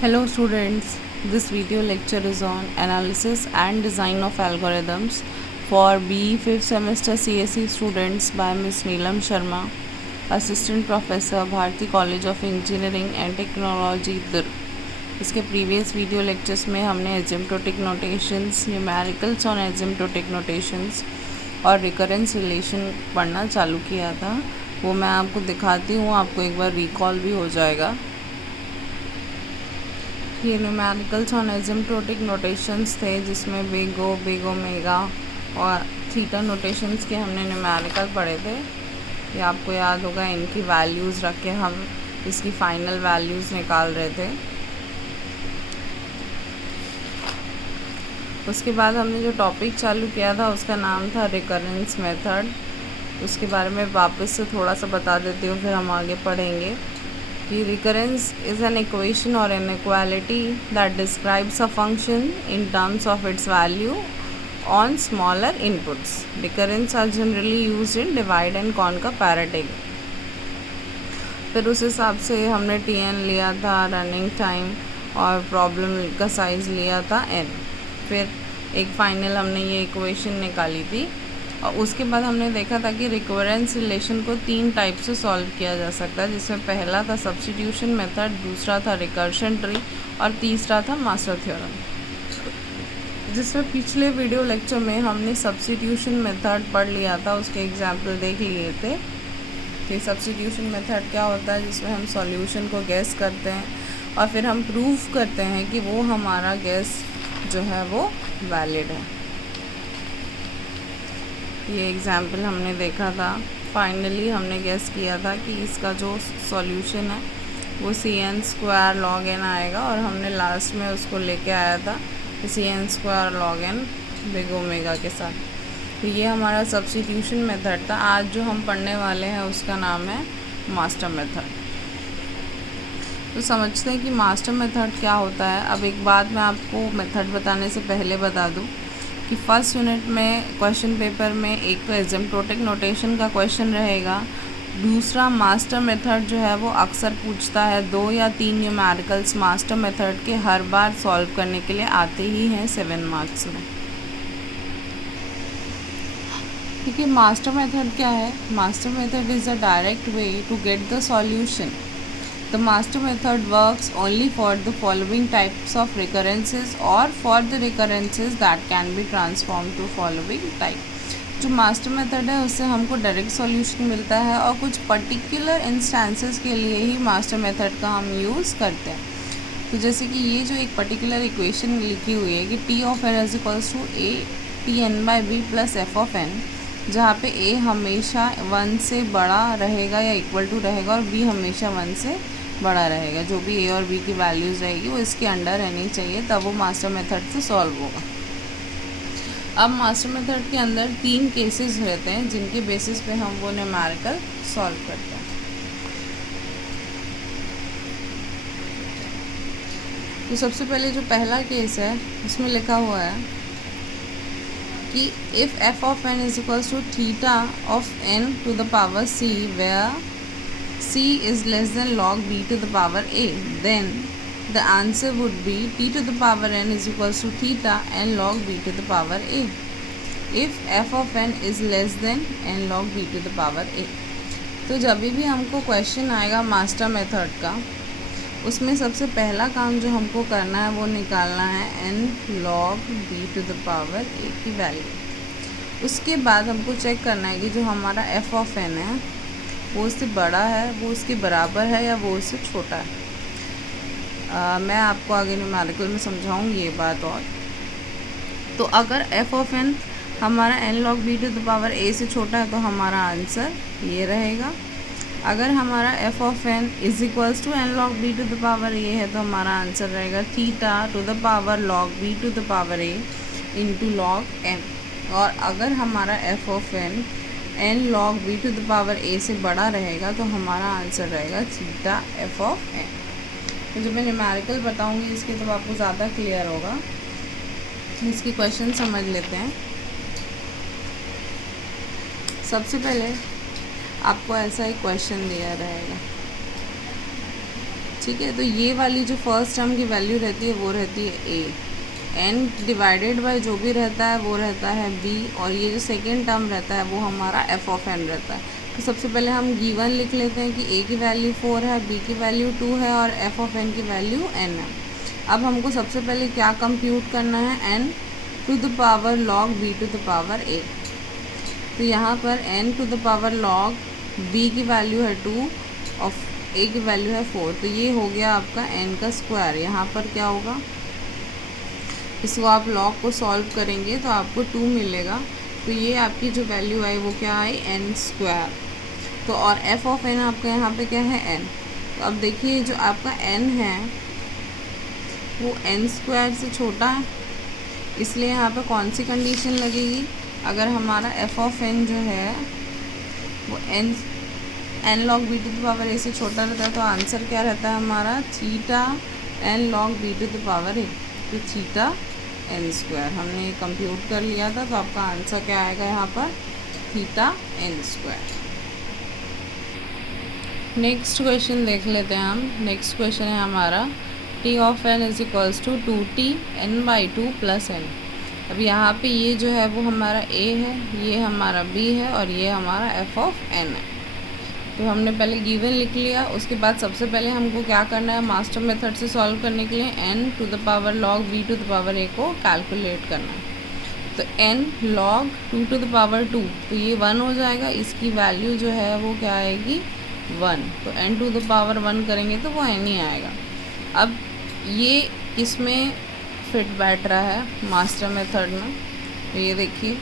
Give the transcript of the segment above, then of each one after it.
Hello students, this video lecture is on analysis and design of algorithms for BE 5th semester CSE students by Ms. Neelam Sharma, Assistant Professor, Bharati College of Engineering and Technology, Durg. इसके previous video lectures में हमने एजिम्प्टोटिक notations, numericals on एजिम्प्टोटिक notations और recurrence relation पढ़ना चालू किया था। वो मैं आपको दिखाती हूँ, आपको एक बार रिकॉल भी हो जाएगा। ये न्यूमेरिकल्स ऑन एजिम्प्टोटिक नोटेशंस थे जिसमें बिग ओमेगा और थीटा नोटेशंस के हमने न्यूमेरिकल पढ़े थे। ये आपको याद होगा, इनकी वैल्यूज़ रख के हम इसकी फ़ाइनल वैल्यूज़ निकाल रहे थे। उसके बाद हमने जो टॉपिक चालू किया था उसका नाम था रिकरेंस मेथड। उसके बारे में वापस से थोड़ा सा बता देती हूँ, फिर हम आगे पढ़ेंगे कि रिकरेंस इज़ एन इक्वेशन और inequality that describes a function in terms of its value on smaller inputs. Recurrence are generally used in divide and conquer paradigm. फिर उस हिसाब से हमने TN लिया था, रनिंग टाइम, और प्रॉब्लम का साइज़ लिया था n। फिर एक फाइनल हमने ये इक्वेशन निकाली थी और उसके बाद हमने देखा था कि रिकरेंस रिलेशन को 3 टाइप से सॉल्व किया जा सकता है, जिसमें पहला था सब्स्टिट्यूशन मेथड, दूसरा था रिकर्शन ट्री और तीसरा था मास्टर थ्योरम। जिसमें पिछले वीडियो लेक्चर में हमने सब्स्टिट्यूशन मेथड पढ़ लिया था, उसके एग्जाम्पल देख लिए थे कि सब्स्टिट्यूशन मेथड क्या होता है, जिसमें हम सॉल्यूशन को गेस करते हैं और फिर हम प्रूफ करते हैं कि वो हमारा गेस जो है वो वैलिड है। ये एग्ज़ाम्पल हमने देखा था। फाइनली हमने गेस किया था कि इसका जो सॉल्यूशन है वो cn² log n आएगा और हमने लास्ट में उसको लेके आया था cn² log n big omega के साथ। तो ये हमारा सब्स्टिट्यूशन मेथड था। आज जो हम पढ़ने वाले हैं उसका नाम है मास्टर मेथड। तो समझते हैं कि मास्टर मेथड क्या होता है। अब एक बात मैं आपको मेथड बताने से पहले बता दूं कि फर्स्ट यूनिट में क्वेश्चन पेपर में एक तो एजिम्प्टोटिक नोटेशन का क्वेश्चन रहेगा, दूसरा मास्टर मेथड जो है वो अक्सर पूछता है। 2 या 3 न्यूमेरिकल्स मास्टर मेथड के हर बार सॉल्व करने के लिए आते ही हैं 7 मार्क्स में। क्योंकि मास्टर मेथड क्या है? Master method is a direct way to get the solution. The master method works only for the following types of recurrences or for the recurrences that can be transformed to following type। जो master method है उससे हमको direct solution मिलता है और कुछ particular instances के लिए ही मास्टर मेथड का हम यूज़ करते हैं। तो जैसे कि ये जो एक पर्टिकुलर इक्वेशन लिखी हुई है कि t of n is equals to a Tn/b plus f of n, जहाँ पे a हमेशा 1 से बड़ा रहेगा या इक्वल टू रहेगा और b हमेशा 1 से बड़ा रहेगा। जो भी a और b की वैल्यूज़ रहेगी वो इसके अंडर रहनी चाहिए, तब वो मास्टर मेथड से सॉल्व होगा। अब मास्टर मेथड के अंदर 3 केसेस रहते हैं जिनके बेसिस पे हम वो न्यूमेरिकल सॉल्व करते हैं। तो सबसे पहले जो पहला केस है उसमें लिखा हुआ है कि if f of n is equals to theta of n to the power c where c is less than log b to the power a, then the answer would be t to the power n is equals to theta n log b to the power a if f of n is less than n log b to the power a। तो जब भी हमको question आएगा master method का, उसमें सबसे पहला काम जो हमको करना है वो निकालना है n log b to the power a की वैल्यू। उसके बाद हमको चेक करना है कि जो हमारा f of n है वो उससे बड़ा है, वो उसके बराबर है या वो उससे छोटा है। मैं आपको आगे न्यूमेरिकल में समझाऊंगी ये बात। और तो अगर f of n हमारा n log b to the power a से छोटा है तो हमारा आंसर ये रहेगा। अगर हमारा f of n is equals to n log b to the power a है तो हमारा आंसर रहेगा theta two the power log b to the power a into log n। और अगर हमारा f of n n log b to the power a से बड़ा रहेगा तो हमारा आंसर रहेगा थीटा f of n। तो जब मैं न्यूमेरिकल बताऊंगी इसके तो आपको ज़्यादा क्लियर होगा। इसकी क्वेश्चन समझ लेते हैं। सबसे पहले आपको ऐसा एक क्वेश्चन दिया रहेगा, ठीक है। तो ये वाली जो फर्स्ट टर्म की वैल्यू रहती है वो रहती है ए, एन डिवाइडेड बाय जो भी रहता है वो रहता है बी, और ये जो सेकेंड टर्म रहता है वो हमारा एफ ऑफ एन रहता है। तो सबसे पहले हम गिवन लिख लेते हैं कि ए की वैल्यू 4 है, बी की वैल्यू 2 है और एफ ऑफ एन की वैल्यू एन है। अब हमको सबसे पहले क्या कंप्यूट करना है, N to the power log B to the power A. तो यहाँ पर n to the power log b की वैल्यू है 2 और a की वैल्यू है 4, तो ये हो गया आपका n का स्क्वायर। यहाँ पर क्या होगा, इसको आप लॉग को सॉल्व करेंगे तो आपको 2 मिलेगा। तो ये आपकी जो वैल्यू आई वो क्या आई, n स्क्वायर। तो और f ऑफ n आपका यहाँ पे क्या है, n। तो अब देखिए जो आपका n है वो n स्क्वायर से छोटा है, इसलिए यहाँ पे कौन सी कंडीशन लगेगी, अगर हमारा एफ ऑफ एन जो है वो N log B to the power A से छोटा रहता है, तो आंसर क्या रहता है हमारा, theta N log B to the power A. तो थीटा एन स्क्वायर हमने ये कंप्यूट कर लिया था, तो आपका आंसर क्या आएगा यहाँ पर, theta N square. Next question देख लेते हैं हम। नेक्स्ट क्वेश्चन है हमारा T of N is equals to 2t n/2 plus N. अब यहाँ पे ये जो है वो हमारा a है, ये हमारा b है और ये हमारा f ऑफ n है। तो हमने पहले गिवन लिख लिया, उसके बाद सबसे पहले हमको क्या करना है, मास्टर मेथड से सॉल्व करने के लिए n to the power log b to the power a को कैलकुलेट करना है। तो n log 2 to the power 2, तो ये 1 हो जाएगा, इसकी वैल्यू जो है वो क्या आएगी, 1। तो n टू द पावर 1 करेंगे तो वो n ही आएगा। अब ये किसमें फिट बैठ रहा है, मास्टर मेथड में। तो ये देखिए,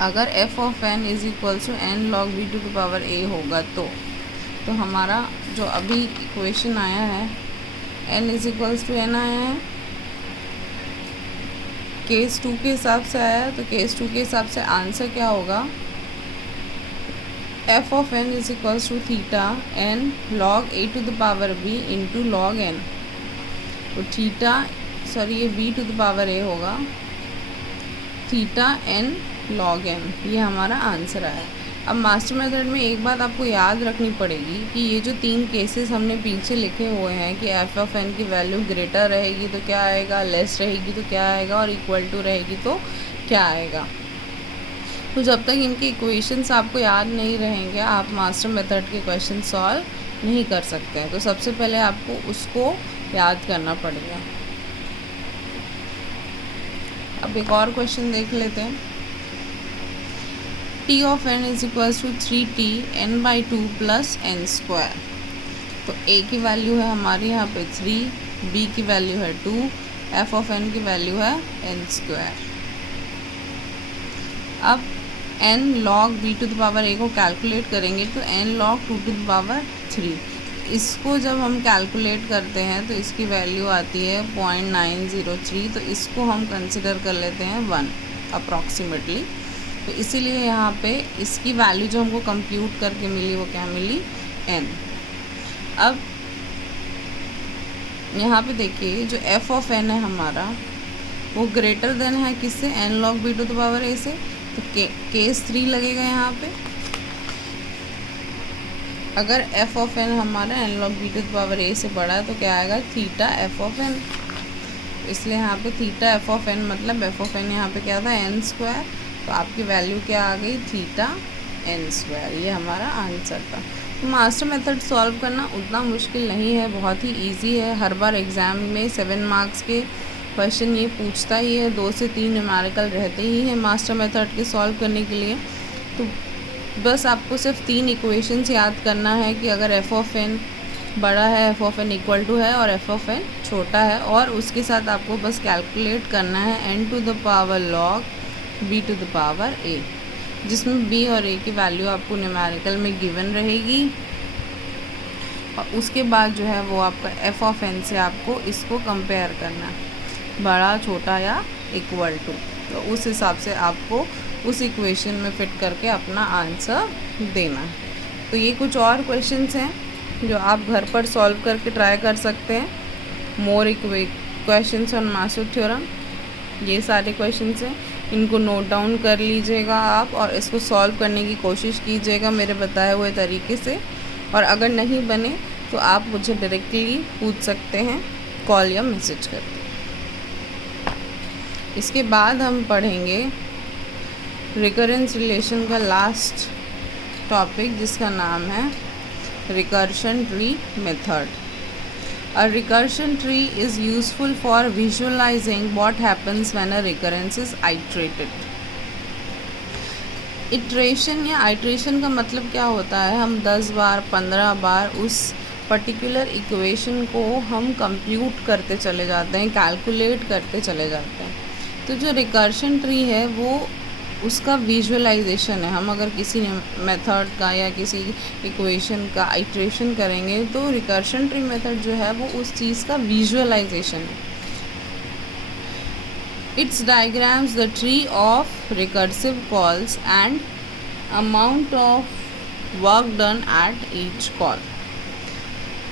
अगर f of n is equals to n log b to the power a होगा तो हमारा जो अभी इक्वेशन आया है n is equals to n आया है, केस 2 के हिसाब से आया है। तो केस 2 के हिसाब से आंसर क्या होगा, f of n is equals to theta n log a to the power b into log n। तो थीटा ये b to the power a होगा, थीटा n लॉग n, ये हमारा आंसर आया। अब मास्टर मेथड में एक बात आपको याद रखनी पड़ेगी कि ये जो 3 केसेस हमने पीछे लिखे हुए हैं कि f ऑफ n की वैल्यू ग्रेटर रहेगी तो क्या आएगा, लेस रहेगी तो क्या आएगा, और इक्वल टू रहेगी तो क्या आएगा। तो जब तक इनके इक्वेशंस आपको याद नहीं रहेंगे आप मास्टर मेथड के क्वेश्चन सॉल्व नहीं कर सकते हैं। तो सबसे पहले आपको उसको याद करना पड़ेगा। अब एक और क्वेश्चन देख लेते हैं। T of N is equals to 3t n/2 plus N square. तो a की वैल्यू है हमारी यहाँ पे 3, b की वैल्यू है 2, f ऑफ n की वैल्यू है n स्क्वायर। अब n log b to the power a को कैलकुलेट करेंगे तो n log 2 to the power 3। इसको जब हम कैलकुलेट करते हैं तो इसकी वैल्यू आती है 0.903, तो इसको हम कंसिडर कर लेते हैं 1 अप्रॉक्सीमेटली। तो इसीलिए यहाँ पे इसकी वैल्यू जो हमको कंप्यूट करके मिली वो क्या मिली, n। अब यहाँ पे देखिए जो f ऑफ n है हमारा वो ग्रेटर देन है किससे, n log b to the power a से। तो केस 3 लगेगा यहाँ पे, अगर f ऑफ n हमारा n log b to the power a से बड़ा है तो क्या आएगा, थीटा f ऑफ n। इसलिए यहाँ पे थीटा f ऑफ n मतलब f ऑफ n यहाँ पे क्या था, n स्क्वायर। तो आपकी वैल्यू क्या आ गई, थीटा n स्क्वायर। ये हमारा आंसर था। तो मास्टर मेथड सॉल्व करना उतना मुश्किल नहीं है, बहुत ही इजी है। हर बार एग्ज़ाम में 7 मार्क्स के क्वेश्चन ये पूछता ही है, 2 से 3 न्यूमेरिकल रहते ही हैं मास्टर मेथड के सॉल्व करने के लिए। तो बस आपको सिर्फ 3 इक्वेशंस याद करना है कि अगर f ऑफ n बड़ा है, f of n equal to है और f ऑफ n छोटा है, और उसके साथ आपको बस कैलकुलेट करना है n to the power log b to the power a, जिसमें b और a की वैल्यू आपको न्यूमेरिकल में गिवन रहेगी। और उसके बाद जो है वो आपका f ऑफ n से आपको इसको कंपेयर करना है, बड़ा छोटा या इक्वल टू। तो उस हिसाब से आपको उस इक्वेशन में फिट करके अपना आंसर देना है। तो ये कुछ और क्वेश्चंस हैं जो आप घर पर सॉल्व करके ट्राई कर सकते हैं। More questions on master theorem, ये सारे क्वेश्चंस हैं, इनको नोट डाउन कर लीजिएगा आप और इसको सॉल्व करने की कोशिश कीजिएगा मेरे बताए हुए तरीके से। और अगर नहीं बने तो आप मुझे डायरेक्टली पूछ सकते हैं कॉल या मैसेज करके। इसके बाद हम पढ़ेंगे रिकरेंस रिलेशन का लास्ट टॉपिक, जिसका नाम है recursion tree method. A recursion tree is useful for visualizing what happens when a recurrence is iterated. Iteration या आइट्रेशन का मतलब क्या होता है, हम 10 बार 15 बार उस पर्टिकुलर इक्वेशन को हम कंप्यूट करते चले जाते हैं, कैलकुलेट करते चले जाते हैं। तो जो रिकर्शन ट्री है वो उसका विजुअलाइजेशन है। हम अगर किसी मेथड का या किसी इक्वेशन का आइट्रेशन करेंगे तो रिकर्शन ट्री मेथड जो है वो उस चीज़ का विजुअलाइजेशन है। It's diagrams the tree of recursive calls and amount of work done at each call.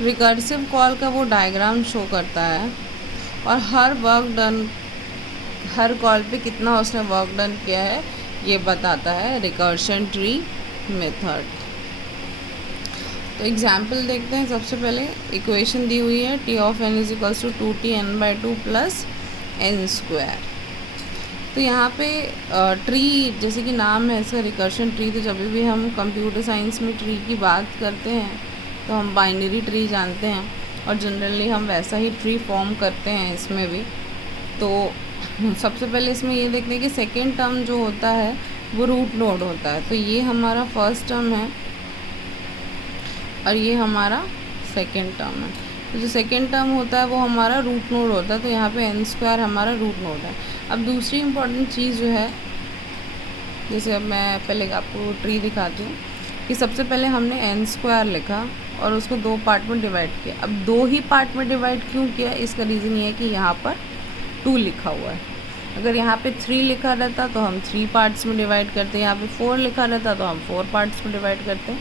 Recursive call का वो डायग्राम शो करता है और हर कॉल पे कितना उसने वर्क डन किया है ये बताता है रिकर्शन ट्री मेथड। तो एग्जाम्पल देखते हैं। सबसे पहले इक्वेशन दी हुई है T of N is equals to 2tn/2 plus N square. तो यहाँ पे ट्री जैसे कि नाम है इसका रिकर्शन ट्री, तो जब भी हम कंप्यूटर साइंस में ट्री की बात करते हैं तो हम बाइनरी ट्री जानते हैं और जनरली हम वैसा ही ट्री फॉर्म करते हैं इसमें भी। तो सबसे पहले इसमें ये देखते हैं कि सेकेंड टर्म जो होता है वो रूट नोड होता है। तो ये हमारा फर्स्ट टर्म है और ये हमारा सेकेंड टर्म है। तो जो सेकेंड टर्म होता है वो हमारा रूट नोड होता है। तो यहाँ पे n स्क्वायर हमारा रूट नोड है। अब दूसरी इम्पॉर्टेंट चीज़ जो है, जैसे अब मैं पहले आपको ट्री दिखाती हूँ कि सबसे पहले हमने n स्क्वायर लिखा और उसको 2 पार्ट में डिवाइड किया। अब 2 ही पार्ट में डिवाइड क्यों किया, इसका रीज़न ये है कि यहाँ पर 2 लिखा हुआ है। अगर यहाँ पे 3 लिखा रहता तो हम 3 पार्ट्स में डिवाइड करते, यहाँ पे 4 लिखा रहता तो हम 4 पार्ट्स में डिवाइड करते,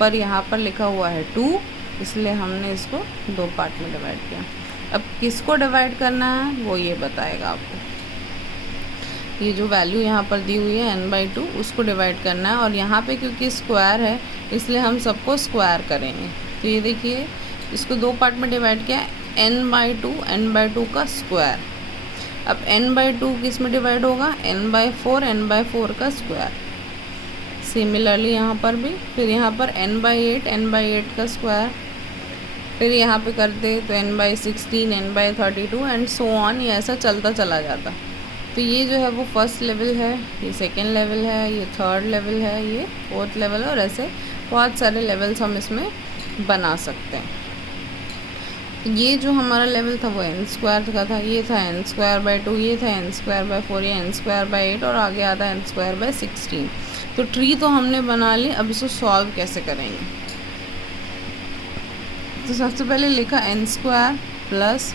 पर यहाँ पर लिखा हुआ है 2, इसलिए हमने इसको 2 पार्ट में डिवाइड किया। अब किसको डिवाइड करना है वो ये बताएगा आपको। ये जो वैल्यू यहाँ पर दी हुई है n/2 उसको डिवाइड करना है और यहाँ पे क्योंकि स्क्वायर है इसलिए हम सबको स्क्वायर करेंगे। तो ये देखिए इसको 2 पार्ट में डिवाइड किया, n/2 का स्क्वायर। अब n/2 किस में डिवाइड होगा, n/4 का स्क्वायर। सिमिलरली यहाँ पर भी, फिर यहाँ पर n/8 का स्क्वायर, फिर यहाँ पे करते तो n/16 n/32 and so on, ये ऐसा चलता चला जाता। तो ये जो है वो फर्स्ट लेवल है, ये सेकेंड लेवल है, ये थर्ड लेवल है, ये फोर्थ लेवल है और ऐसे बहुत सारे लेवल्स हम इसमें बना सकते हैं। ये जो हमारा लेवल था वो n स्क्वायर का था, ये था n²/2, ये था n²/4, ये n²/8 और आगे आता है n²/16। तो ट्री तो हमने बना ली, अब इसको सॉल्व कैसे करेंगे। तो सबसे पहले लिखा n² प्लस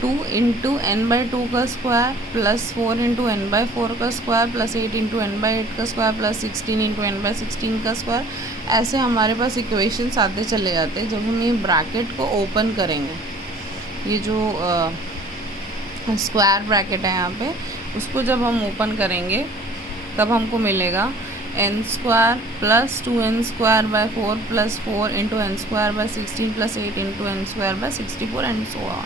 2 इंटू n/2 का स्क्वायर प्लस 4 इंटू n/4 का स्क्वायर प्लस 8 इंटू n/8 का स्क्वायर प्लस 16 इंटू n/16 का स्क्वायर। ऐसे हमारे पास इक्वेशंस आते चले जाते हैं। जब हम ये ब्रैकेट को ओपन करेंगे, ये जो स्क्वायर ब्रैकेट है यहाँ पे, उसको जब हम ओपन करेंगे तब हमको मिलेगा n² plus 2n²/4 plus 4 into n²/16 plus 8 into n²/64 and so on.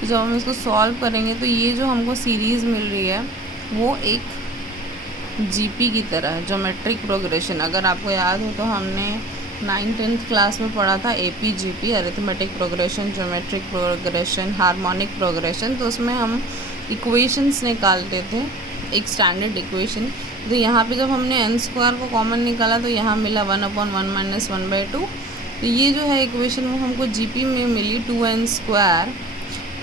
तो जब हम इसको सॉल्व करेंगे तो ये जो हमको सीरीज़ मिल रही है वो एक जीपी की तरह है, ज्योमेट्रिक प्रोग्रेशन। अगर आपको याद हो तो हमने 9th-10th क्लास में पढ़ा था APGP, arithmetic progression, geometric progression, harmonic progression. तो उसमें हम इक्वेशंस निकालते थे, एक स्टैंडर्ड इक्वेशन। तो यहाँ पे जब हमने n² को कॉमन निकाला तो यहाँ मिला 1/1 - 1/2। तो ये जो है इक्वेशन वो हमको जीपी में मिली 2n²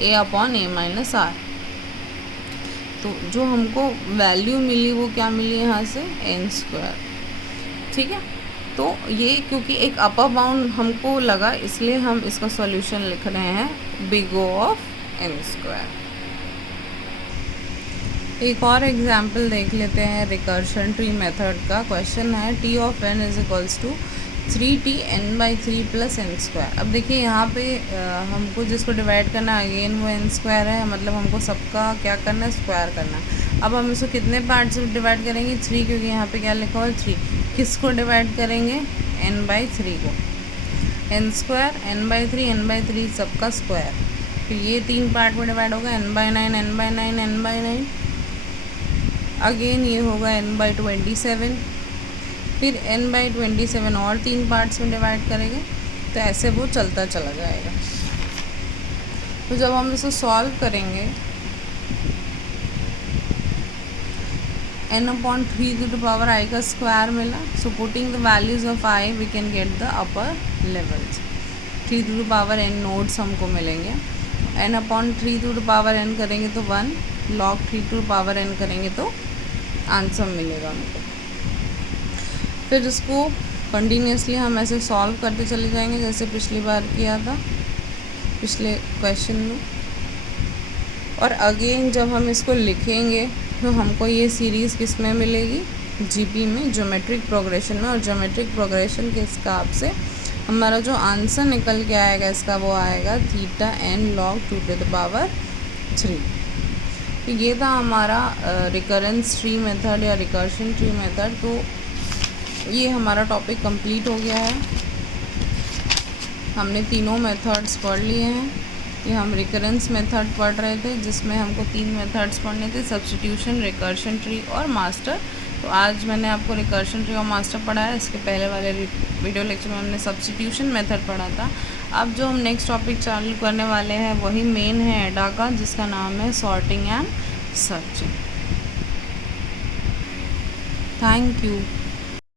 a/a-r। तो जो हमको वैल्यू मिली वो क्या मिली यहाँ से n²। ठीक है, तो ये क्योंकि एक अपर बाउंड हमको लगा इसलिए हम इसका सॉल्यूशन लिख रहे हैं बिग O ऑफ n²। एक और एग्जाम्पल देख लेते हैं रिकर्शन ट्री मेथड का। क्वेश्चन है T of n is equals to 3tn/3 plus n²। अब देखिए यहाँ पे हमको जिसको डिवाइड करना है अगेन वो n² है, मतलब हमको सबका क्या करना है, स्क्वायर करना है। अब हम इसको कितने पार्ट्स में डिवाइड करेंगे, 3, क्योंकि यहाँ पे क्या लिखा हुआ है 3। किसको डिवाइड करेंगे, n/3 को। n स्क्वायर, n/3 सबका स्क्वायर, फिर ये 3 पार्ट में डिवाइड होगा, n/9 n/9 n/9, अगेन ये होगा n/27, फिर n/27 और 3 पार्ट्स में डिवाइड करेंगे, तो ऐसे वो चलता चला जाएगा। तो जब हम इसे सॉल्व करेंगे, n/3 का स्क्वायर मिला, so putting the values of i we can get the upper levels. 3n nodes हमको मिलेंगे, n/3n करेंगे तो 1, log 3n करेंगे तो आंसर मिलेगा हमको। फिर इसको कंटिन्यूसली हम ऐसे सॉल्व करते चले जाएंगे जैसे पिछली बार किया था, पिछले क्वेश्चन में। और अगेन जब हम इसको लिखेंगे तो हमको ये सीरीज़ किस में मिलेगी, जीपी में, ज्योमेट्रिक प्रोग्रेशन में। और ज्योमेट्रिक प्रोग्रेशन के हिसाब से हमारा जो आंसर निकल के आएगा इसका, वो आएगा θn log 2⁻3। तो ये था हमारा रिकरेंस ट्री मेथड या रिकर्शन ट्री मेथड। तो ये हमारा टॉपिक कंप्लीट हो गया है। हमने तीनों मेथड्स पढ़ लिए हैं। ये हम रिकरेंस मेथड पढ़ रहे थे जिसमें हमको 3 मेथड्स पढ़ने थे, सब्स्टिट्यूशन, रिकर्शन ट्री और मास्टर। तो आज मैंने आपको रिकर्शन ट्री और मास्टर पढ़ाया। इसके पहले वाले वीडियो लेक्चर में हमने सब्स्टिट्यूशन मेथड पढ़ा था। अब जो हम नेक्स्ट टॉपिक चालू करने वाले हैं वही मेन है एडा का, जिसका नाम है sorting and searching. Thank you.